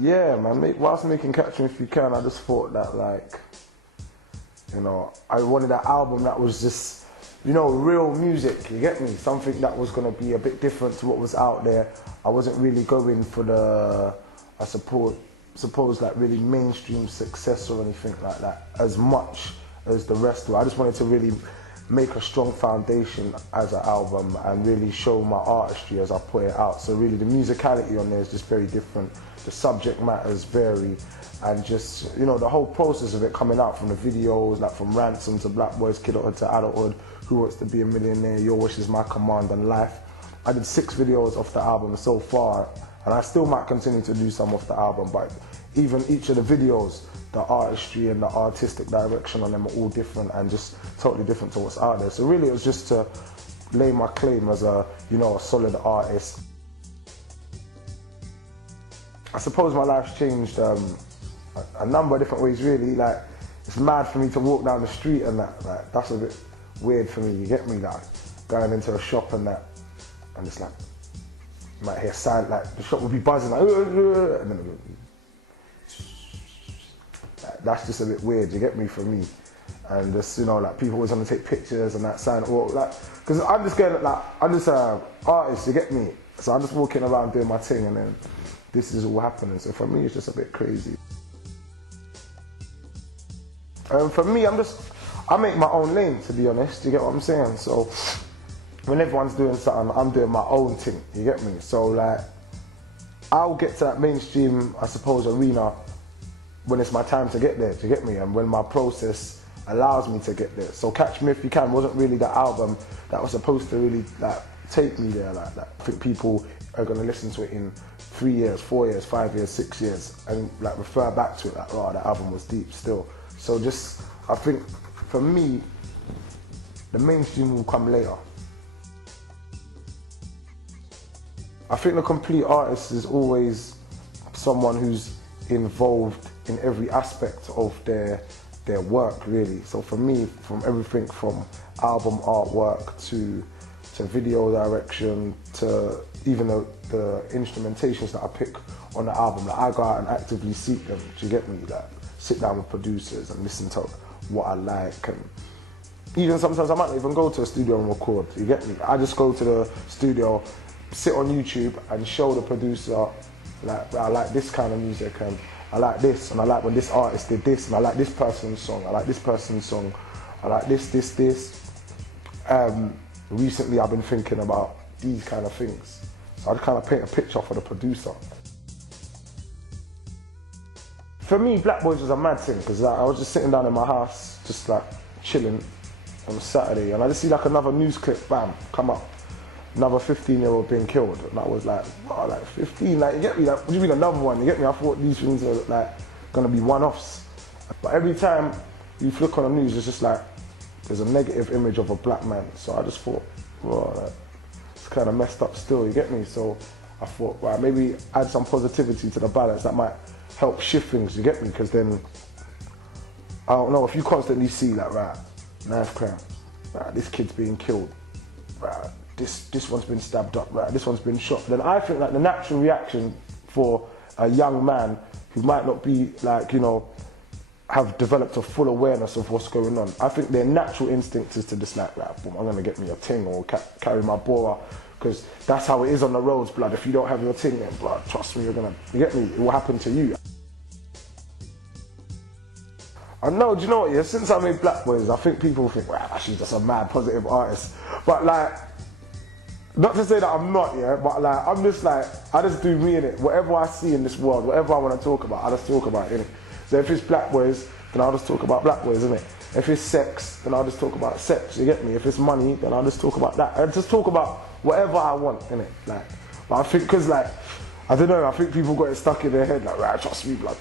Yeah, man, whilst making Catch Me If You Can, I just thought that, like, you know, I wanted an album that was just, you know, real music, you get me? Something that was going to be a bit different to what was out there. I wasn't really going for the, I suppose like really mainstream success or anything like that as much as the rest of it. I just wanted to really make a strong foundation as an album and really show my artistry as I put it out. So really the musicality on there is just very different. The subject matters vary, and just, you know, the whole process of it coming out, from the videos, like from Ransom to Black Boys Kidulthood to Adulthood, Who Wants to Be a Millionaire, Your Wish Is My Command, and Life. I did 6 videos off the album so far, and I still might continue to do some off the album, but even each of the videos, the artistry and the artistic direction on them are all different and just totally different to what's out there. So really it was just to lay my claim as a, you know, a solid artist. I suppose my life's changed a number of different ways, really. Like, it's mad for me to walk down the street and that, like, that's a bit weird for me, you get me? Like, going into a shop and that, and it's like, you might hear sound, like, the shop will be buzzing, like, and then that's just a bit weird, you get me, for me. And just, you know, like, people always want to take pictures and that sound, or like, because I'm just getting, like, I'm just an artist, you get me? So I'm just walking around doing my thing, and then this is all happening. So for me, it's just a bit crazy. For me, I make my own lane, to be honest, you get what I'm saying? So when everyone's doing something, I'm doing my own thing, you get me? So like, I'll get to that mainstream, I suppose, arena when it's my time to get there, do you get me? And when my process allows me to get there. So Catch Me If You Can wasn't really the album that was supposed to really, like, take me there like that. I think people are gonna listen to it in 3 years, 4 years, 5 years, 6 years, and like refer back to it, like, oh, that album was deep still. So just, I think for me, the mainstream will come later. I think the complete artist is always someone who's involved in every aspect of their work, really. So for me, from everything from album artwork to video direction to even the instrumentations that I pick on the album, like, I go out and actively seek them, do you get me? Like, sit down with producers and listen to what I like, and even sometimes I might not even go to a studio and record, you get me? I just go to the studio, sit on YouTube and show the producer, like, I like this kind of music, and I like this, and I like when this artist did this, and I like this person's song, I like this person's song, I like this. Recently I've been thinking about these kind of things. So I just kind of paint a picture for the producer. For me, Black Boys was a mad thing, because like, I was just sitting down in my house, just like chilling on a Saturday, and I just see like another news clip, bam, come up. Another 15-year-old being killed. And I was like, wow, like 15, like, you get me? Like, what do you mean another one? You get me? I thought these things are like gonna be one-offs. But every time you flick on the news, it's just like, there's a negative image of a black man. So I just thought, well, like, it's kind of messed up still, you get me? So I thought, right, maybe add some positivity to the balance that might help shift things, you get me? Because then, I don't know, if you constantly see like, right, knife crime, right, this kid's being killed, right, this one's been stabbed up, right, this one's been shot, then I think like the natural reaction for a young man who might not be like, you know, have developed a full awareness of what's going on, I think their natural instinct is to just like, right, boom, I'm gonna get me a ting or carry my bora, because that's how it is on the roads, blood. If you don't have your ting, then blood, trust me, you get me, it will happen to you. I know, do you know what, yeah, since I made Black Boys, I think people think, wow, she's just a mad positive artist. But like, not to say that I'm not, yeah, but like, I'm just like, I just do me in it. Whatever I see in this world, whatever I want to talk about, I just talk about it, innit? So if it's Black Boys, then I'll just talk about Black Boys, innit? If it's sex, then I'll just talk about sex, you get me? If it's money, then I'll just talk about that. I just talk about whatever I want, innit? Like, but I think, cause like, I don't know, I think people got it stuck in their head, like, right, trust me, blood.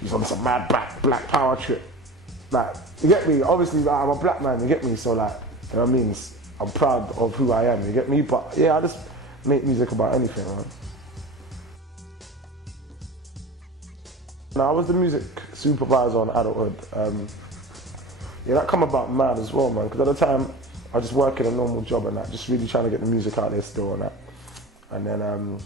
He's on some mad black power trip. Like, you get me? Obviously, like, I'm a black man, you get me? So like, you know what I mean? I'm proud of who I am, you get me? But yeah, I just make music about anything, man. Now, I was the music supervisor on Adulthood. Yeah, that come about mad as well, man, because at the time, I was just working a normal job and that, just really trying to get the music out there still and that. And then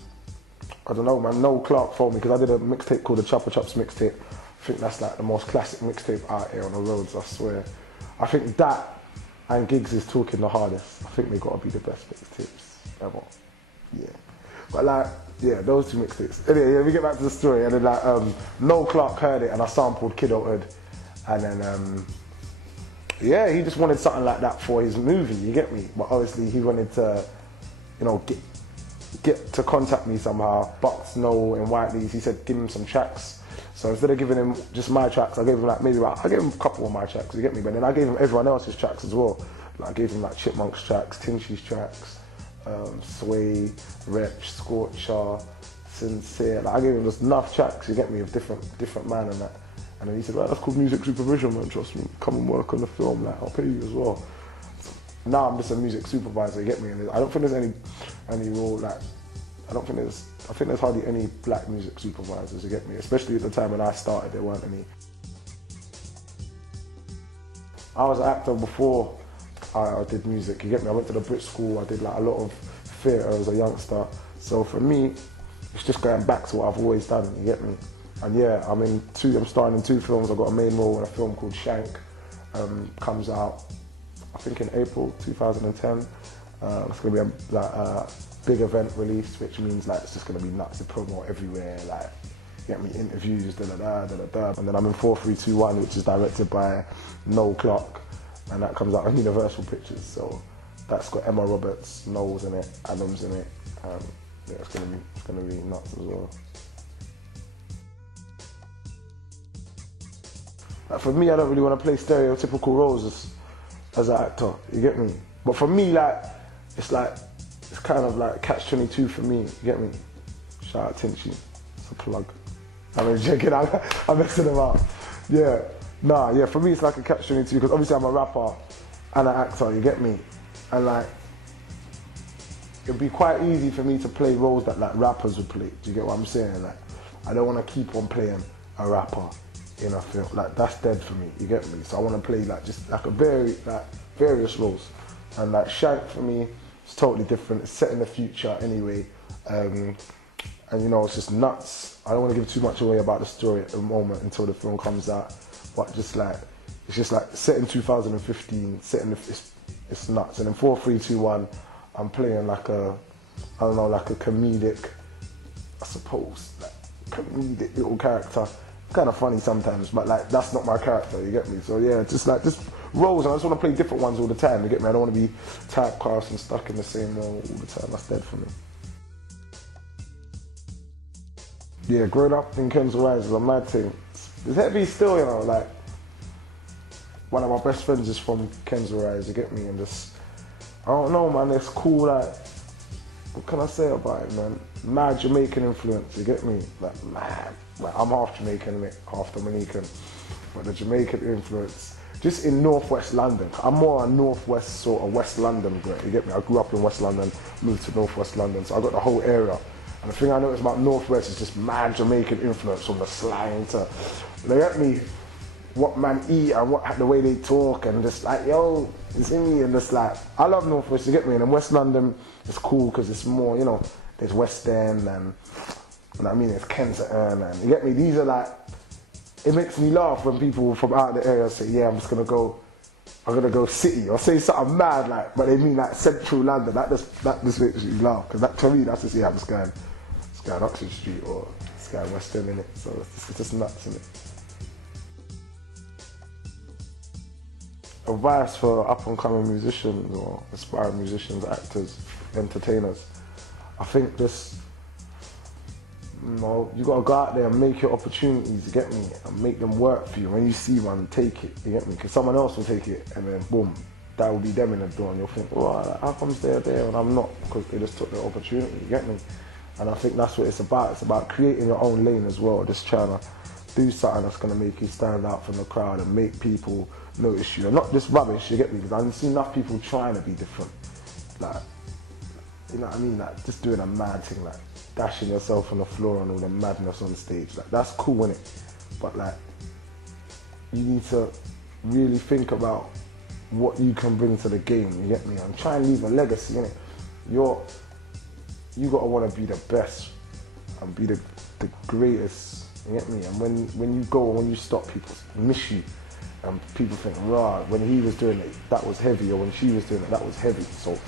I don't know, man. Noel Clark phoned me because I did a mixtape called the Chopper Chops mixtape. I think that's like the most classic mixtape out here on the roads, I swear. I think that and Giggs is talking the hardest. I think they gotta be the best mixtapes ever. Yeah. But like, yeah, those two mixtapes. Anyway, yeah, we get back to the story. And then like, Noel Clark heard it and I sampled Kidulthood. And then, yeah, he just wanted something like that for his movie, you get me? But obviously he wanted to, you know, get to contact me somehow. Bucks, Noel and Whiteley's, he said give him some tracks. So instead of giving him just my tracks, I gave him like I gave him a couple of my tracks, you get me? But then I gave him everyone else's tracks as well. Like I gave him like Chipmunk's tracks, Tinchy's tracks, Sway, Wretch, Scorcher, Sincere. Like I gave him just enough tracks, you get me, of different man and that. And then he said, right, that's called music supervision, man, trust me. Come and work on the film, like I'll pay you as well. So now I'm just a music supervisor, you get me? And I don't think there's any role like, I think there's hardly any black music supervisors, you get me? Especially at the time when I started, there weren't any. I was an actor before I did music, you get me? I went to the Brit School, I did like a lot of theatre as a youngster. So for me, it's just going back to what I've always done, you get me? And yeah, I'm starring in 2 films. I've got a main role in a film called Shank, comes out, I think in April 2010. It's gonna be a big event release, which means like it's just gonna be nuts to promo everywhere, like get me interviews, da-da-da. And then I'm in 4321, which is directed by Noel Clark, and that comes out on Universal Pictures. So that's got Emma Roberts, Noel's in it, Adam's in it. Yeah, it's gonna be nuts as well. Like for me, I don't really want to play stereotypical roles as an actor, you get me? But for me, like, it's kind of like catch-22 for me, you get me? Shout out Tinchy, it's a plug. I'm joking, I'm messing them up. Yeah, yeah, for me it's like a catch-22 because obviously I'm a rapper and an actor, you get me? And like, it'd be quite easy for me to play roles that like rappers would play, do you get what I'm saying? Like, I don't want to keep on playing a rapper in a film, like that's dead for me, you get me? So I want to play like just like various roles, and like Shank for me is totally different. It's set in the future anyway, and you know it's just nuts. I don't want to give too much away about the story at the moment until the film comes out, but just like it's just like set in 2015, it's nuts. And in 4321, I'm playing like a comedic, I suppose, like comedic little character. Kind of funny sometimes, but like that's not my character, you get me? So yeah, just roles, and I just want to play different ones all the time, you get me? I don't want to be typecast and stuck in the same role all the time. That's dead for me. Yeah, growing up in KENSAL Rise is a mad thing. It's heavy still, you know, like one of my best friends is from KENSAL Rise, you get me? And just, I don't know, man, it's cool, like, what can I say about it, man? Mad Jamaican influence, you get me? Like, mad. Like, I'm half Jamaican, half Dominican, but the Jamaican influence, just in northwest London. I'm more a northwest sort of West London guy, you get me? I grew up in West London, moved to northwest London, so I got the whole area. And the thing I noticed about northwest is just mad Jamaican influence, from the slang to, they get me, what man eat and the way they talk, and just like, yo, you see me? And just like, I love northwest, you get me? And in West London, it's cool because it's more, you know, there's West End and I mean, it's KENSAL, and you get me? These are like, it makes me laugh when people from out of the area say, yeah, I'm gonna go city, or say something mad, like, but they mean like central London. That just makes me laugh, because that, to me, that's just, yeah, I'm just going Oxford Street or just going West End, innit? So it's just nuts, innit? Advice for up-and-coming musicians or aspiring musicians, actors, entertainers. I think just, you know, you gotta go out there and make your opportunities, you get me, and make them work for you. When you see one, take it, you get me? Because someone else will take it, and then boom, that will be them in the door, and you'll think, oh, how comes they're there and I'm not? Because they just took the opportunity, you get me? And I think that's what it's about. It's about creating your own lane as well, just trying to do something that's gonna make you stand out from the crowd and make people notice you, and not just rubbish, you get me? Because I've seen enough people trying to be different, like, you know what I mean? Like, just doing a mad thing, like dashing yourself on the floor and all the madness on stage. Like, that's cool, innit? But like, you need to really think about what you can bring to the game, you get me? And try and leave a legacy, innit? You gotta wanna be the best and be the greatest. You get me? And when you go, when you stop, people miss you. And people think, rah, when he was doing it, that was heavy, or when she was doing it, that was heavy. So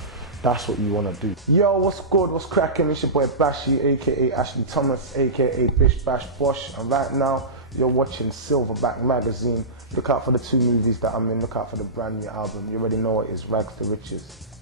that's what you want to do. Yo, what's good? What's cracking? It's your boy Bashy, aka Ashley Thomas, aka Bish Bash Bosh. And right now, you're watching Silverback Magazine. Look out for the 2 movies that I'm in. Look out for the brand new album. You already know it is Rags to Riches.